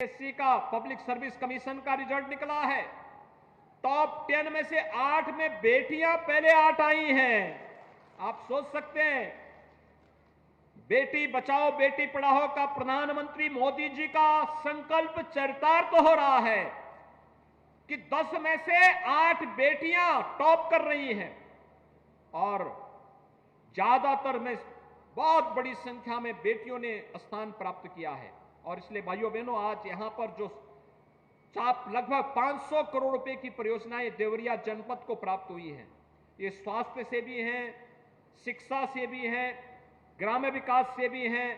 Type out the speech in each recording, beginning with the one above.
SC का public service commission का result निकला है। टॉप 10 में से 8 में बेटियां पहले 8 आई हैं। आप सोच सकते हैं, बेटी बचाओ बेटी पढ़ाओ का प्रधानमंत्री मोदी जी का संकल्प चरितार्थ हो रहा है कि 10 में से 8 बेटियां टॉप कर रही हैं और ज्यादातर में बहुत बड़ी संख्या में बेटियों ने स्थान प्राप्त किया है। और इसलिए भाइयों बहनों, आज यहां पर जो लगभग 500 करोड़ रुपए की परियोजनाएं देवरिया जनपद को प्राप्त हुई हैं, ये स्वास्थ्य से भी हैं, शिक्षा से भी हैं, ग्राम्य विकास से भी हैं,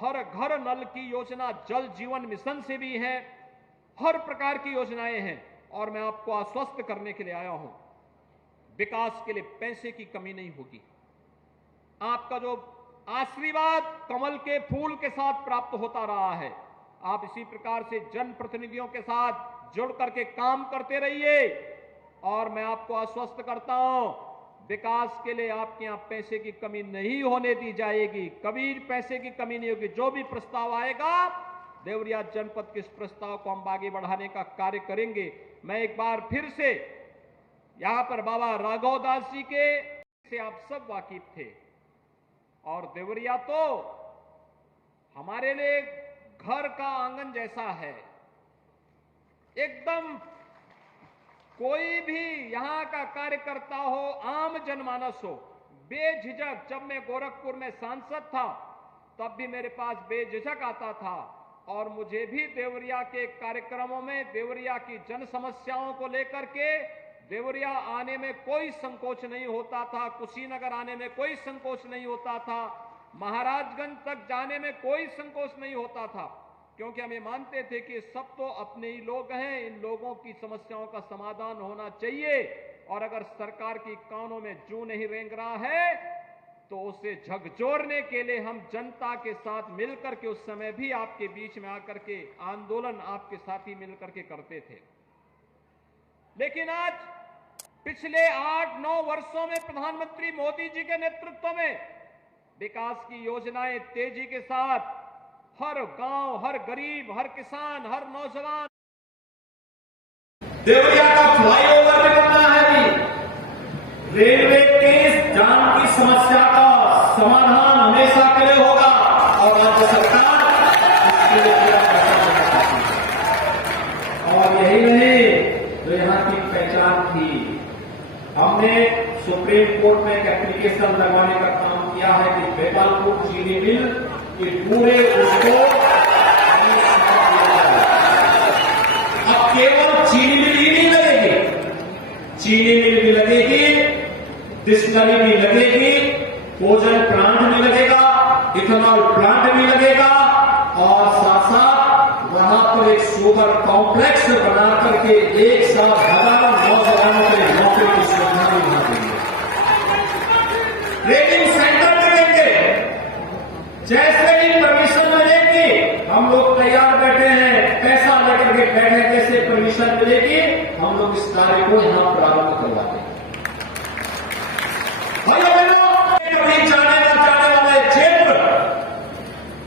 हर घर नल की योजना, जल जीवन मिशन से भी हैं, हर प्रकार की योजनाएं हैं। और मैं आपको आश्वस्त करने के लिए आया हूं, विकास के लिए पैसे की कमी नहीं होगी। आपका जो आशीर्वाद कमल के फूल के साथ प्राप्त होता रहा है, आप इसी प्रकार से जनप्रतिनिधियों के साथ जुड़ करके काम करते रहिए। और मैं आपको आश्वस्त करता हूं, विकास के लिए आपके यहां पैसे की कमी नहीं होने दी जाएगी, कभी पैसे की कमी नहीं होगी। जो भी प्रस्ताव आएगा, देवरिया जनपद के इस प्रस्ताव को हम आगे बढ़ाने का कार्य करेंगे। मैं एक बार फिर से यहां पर बाबा राघव दास जी के से आप सब वाकिफ थे, और देवरिया तो हमारे लिए घर का आंगन जैसा है। एकदम कोई भी यहां का कार्यकर्ता हो, आम जनमानस हो, बेझिझक, जब मैं गोरखपुर में सांसद था तब भी मेरे पास बेझिझक आता था और मुझे भी देवरिया के कार्यक्रमों में देवरिया की जन समस्याओं को लेकर के देवरिया आने में कोई संकोच नहीं होता था, कुशीनगर आने में कोई संकोच नहीं होता था, महाराजगंज तक जाने में कोई संकोच नहीं होता था, क्योंकि हम ये मानते थे कि सब तो अपने ही लोग हैं, इन लोगों की समस्याओं का समाधान होना चाहिए। और अगर सरकार की कानों में जूं नहीं रेंग रहा है तो उसे झकझोरने के लिए हम जनता के साथ मिलकर के, उस समय भी आपके बीच में आकर के आंदोलन आपके साथी मिलकर के करते थे। लेकिन आज पिछले 8-9 वर्षों में प्रधानमंत्री मोदी जी के नेतृत्व में विकास की योजनाएं तेजी के साथ हर गांव, हर गरीब, हर किसान, हर नौजवान। देवरिया का फ्लाईओवर भी बनना है भी। रेलवे के जाम की समस्या का समाधान हमेशा के लिए होगा और राज्य सरकार इसके लिए पूरा पैसा देना चाहती है। और यही नहीं, जो यहाँ की पहचान थी, हमने सुप्रीम कोर्ट में एक एप्लीकेशन लगवाने का काम किया है कि बेपालपुर चीनी मिल के पूरे उसको अब केवल चीनी मिल ही नहीं लगेगी, चीनी मिल भी लगेगी, डिस्टलरी भी लगेगी, भोजन प्लांट भी लगेगा, इथेनॉल प्लांट भी लगेगा और साथ साथ वहां पर एक शुगर कॉम्प्लेक्स बना करके एक साथ हजारों नौजवानों के नौकरी की सुविधा भी बना देंगे। ट्रेनिंग सेंटर मिलेंगे, जैसे ही परमिशन मिलेगी हम लोग तैयार बैठे हैं, पैसा लेकर के बैठे, जैसे परमिशन मिलेगी हम लोग इस कार्य को यहां प्रारंभ करवा देंगे। कभी जाने वाले क्षेत्र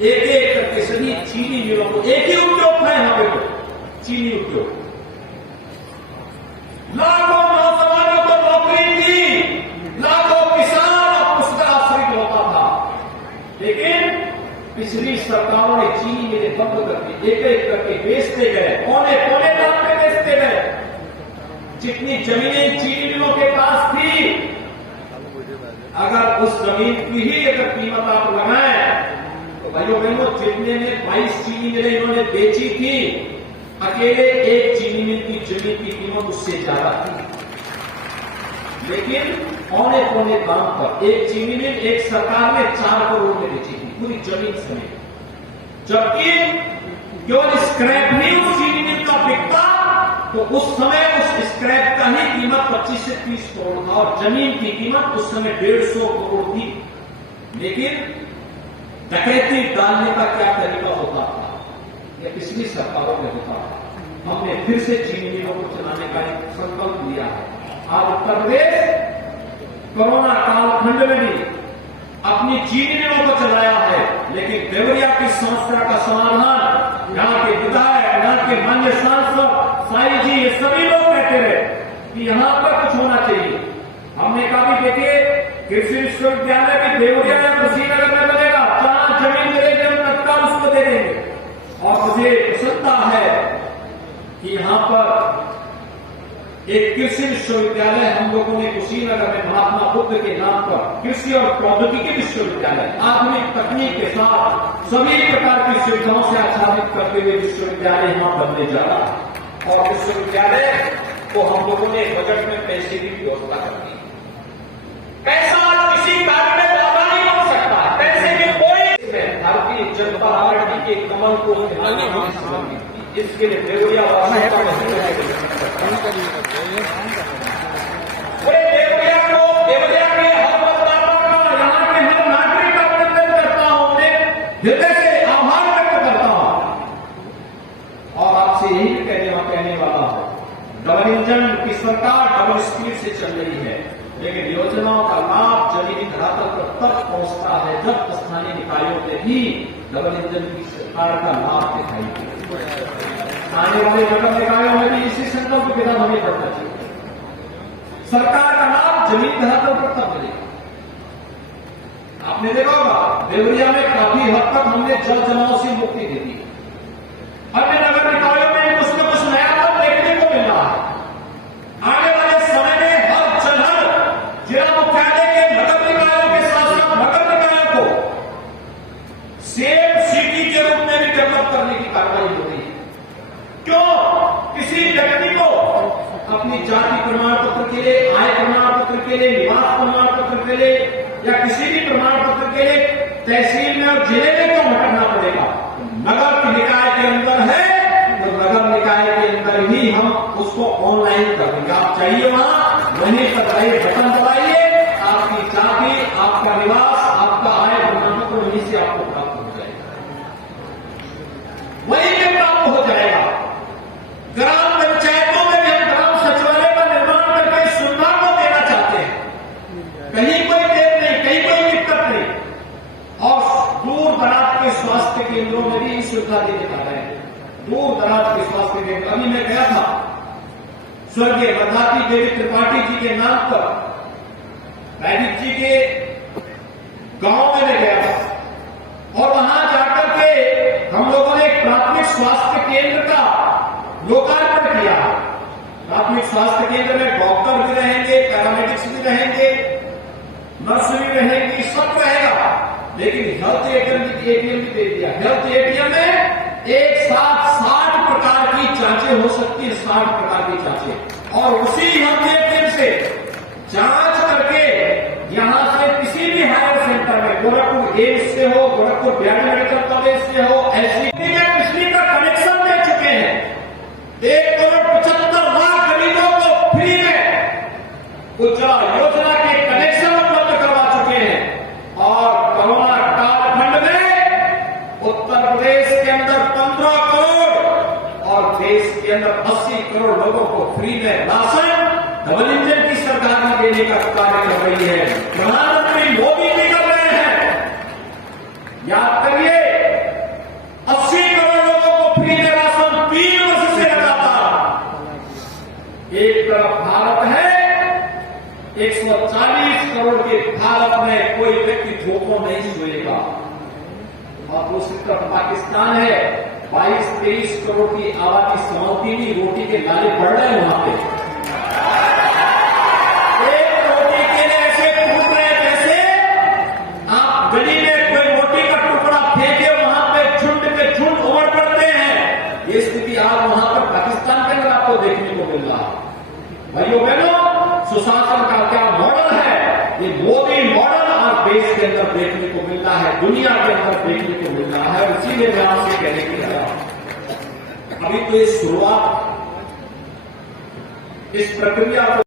एक एक करके सभी चीनी मिलों को, एक ही उद्योग था यहां पे, तो चीनी उद्योग, लाखों नौजवानों को नौकरी थी, लाखों किसान उसका आश्रित होता था। लेकिन पिछली सरकारों ने चीनी मिलें बंद करके एक एक करके बेचते गए, पौने दाम पे बेचते गए। जितनी जमीनें चीनी मिलों के पास थी, अगर उस जमीन की ही अगर कीमत आप लगाएं तो भाइयों बहनों, जितने में 22 चीनी मिलें इन्होंने बेची थी, अकेले एक चीनी मिल की जमीन की कीमत उससे ज्यादा थी। लेकिन पौने दाम पर एक चीनी मिल एक सरकार ने 4 करोड़ में बेची थी पूरी जमीन समेत, जबकि केवल स्क्रैप नहीं उस चीनी मिल का बिकता, तो उस समय उस स्क्रैप का ही कीमत 25 से 30 करोड़ था और जमीन की कीमत उस समय 150 करोड़ थी। लेकिन डकैती डालने का क्या तरीका होता था, यह पिछली सरकारों में होता था। हमने फिर से चीनी मिलों को चलाने का एक संकल्प लिया है। आज उत्तर प्रदेश कोरोना कालखंड में भी अपनी चीनी मिलों को चलाया है, लेकिन देवरिया की समस्या का समाधान यहाँ के विधायक यहाँ के मान्य सांसद साई जी, ये सभी लोग कहते रहे कि यहाँ पर कुछ होना चाहिए। हमने कहा भी देखिए, कृषि विश्वविद्यालय की देवरिया या कुशीनगर में बनेगा, जहां जमीन मिलेगी हम तत्काल उसको दे देंगे। और मुझे प्रसन्नता है कि यहाँ पर एक कृषि विश्वविद्यालय हम लोगों ने कुशीनगर में महात्मा बुद्ध के नाम पर कृषि और प्रौद्योगिकी विश्वविद्यालय, आधुनिक तकनीक के साथ सभी प्रकार की सुविधाओं से आच्छादित करते हुए विश्वविद्यालय यहां बनने जा रहा है। और विश्वविद्यालय को हम लोगों ने बजट में पैसे की व्यवस्था कर दी। पैसा किसी कार्य में बाधा नहीं बन सकता, पैसे की कोई भारतीय जनता पार्टी के कमल को इसके लिए देवरिया देवरिया के हर मतदाता का, यहाँ के हर नागरिक का अभिनंदन करता हूं, हृदय से आभार व्यक्त करता हूं। और आपसे यही कहने वाला हूं, डबल इंजन की सरकार डबल स्पीड से चल रही है, लेकिन योजनाओं का लाभ जमीनी धरातल पर तब पहुंचता है जब स्थानीय निकायों में भी डबल इंजन की सरकार का लाभ दिखाई दे। आने वाले नगर निकायों में भी इसी संकल्प के बिना हमें करना चाहिए। सरकार का लाभ जमीन धरातल पर तब मिलेगा। आपने देखा होगा देवरिया में काफी हद तक हमने जल जमाव से मुक्ति दे दी। अन्य नगर निकायों में कुछ न कुछ नया तब देखने को मिल रहा है। आने वाले समय में हर जगह जिला मुख्यालय के नगर निकायों के साथ साथ नगर निकायों को सेफ सिटी के रूप में भी डेवलप करने की कार्रवाई हो रही है। क्यों? किसी व्यक्ति को अपनी जाति प्रमाण पत्र के लिए, आय प्रमाण पत्र के लिए, निवास प्रमाण पत्र के लिए या किसी भी प्रमाण पत्र के लिए तहसील में और जिले में क्यों भटकना पड़ेगा? नगर निकाय के अंदर है तो नगर निकाय के अंदर ही हम उसको ऑनलाइन कर देंगे। आप चाहिए वहीं पर रहे बटन दबाइए, आपकी जाति, आपका निवास, आपका आय प्रमाण पत्र वहीं से आपको प्राप्त हो जाएगा, वहीं से प्राप्त हो जाएगा। ग्राम पंचायतों में भी हम ग्राम सचिवालय का निर्माण करके सुविधा को देना चाहते हैं। कहीं कोई देर नहीं, कहीं कोई दिक्कत नहीं। और दूर दराज के स्वास्थ्य केंद्रों में भी सुविधा देने जा रहे हैं। दूर दराज के स्वास्थ्य केंद्र, अभी मैं गया था स्वर्गीय वर्धाती देवी त्रिपाठी जी के नाम पर वैदिक जी के गांव में गया था और वहां जाकर के हम लोगों ने एक प्राथमिक स्वास्थ्य केंद्र का लोकार्पण किया। प्राथमिक स्वास्थ्य केंद्र में डॉक्टर भी रहेंगे, पैरामेडिक्स भी रहेंगे, नर्स भी रहेंगी, सब रहेगा। लेकिन हेल्थ एटीएम भी दे दिया। हेल्थ एटीएम में एक साथ 60 प्रकार की जांचें हो सकती है, 60 प्रकार की जांचें। और उसी हेल्थ एटीएम से जांच करके यहां से किसी भी हायर सेंटर में, गोरखपुर एम्स से हो, गोरखपुर बिहार मेडिकल कॉलेज से हो, ऐसी बिजली का कनेक्शन दे चुके हैं। 1,75,00,000 गरीबों को फ्री में उज्ज्वला योजना के कनेक्शन उपलब्ध करवा चुके हैं। और कोरोना कालखंड में उत्तर प्रदेश के अंदर 15 करोड़ और देश के अंदर 80 करोड़ लोगों को फ्री में राशन डबल इंजन की सरकार ने देने का कार्य कर रही है। प्रधानमंत्री मोदी भी कर रहे हैं। याद करिए, 80 करोड़ लोगों को फ्री में राशन 3 वर्ष से लगातार। एक तरफ भारत है, 140 करोड़ के भारत में कोई व्यक्ति धोखों नहीं सोएगा, और दूसरी तरफ पाकिस्तान है, 22-23 करोड़ की आबादी, 100 रोटी के नाले बढ़ रहे हैं वहां पे। एक रोटी के लिए ऐसे टूट रहे जैसे आप गली में कोई रोटी का टुकड़ा फेंके, वहां पे झुंड उमड़ पड़ते हैं। ये स्थिति आज वहां पर पाकिस्तान के अंदर आपको देखने को मिल रहा है। भाइयों बहनों, सुशासन का क्या मॉडल है, ये मोदी मॉडल आज देश के अंदर देखने को मिल रहा है, दुनिया के अंदर देखने को मिल रहा है। इसीलिए मैं आपसे कहने के लिए आया हूं, अभी तो ये शुरुआत, इस प्रक्रिया को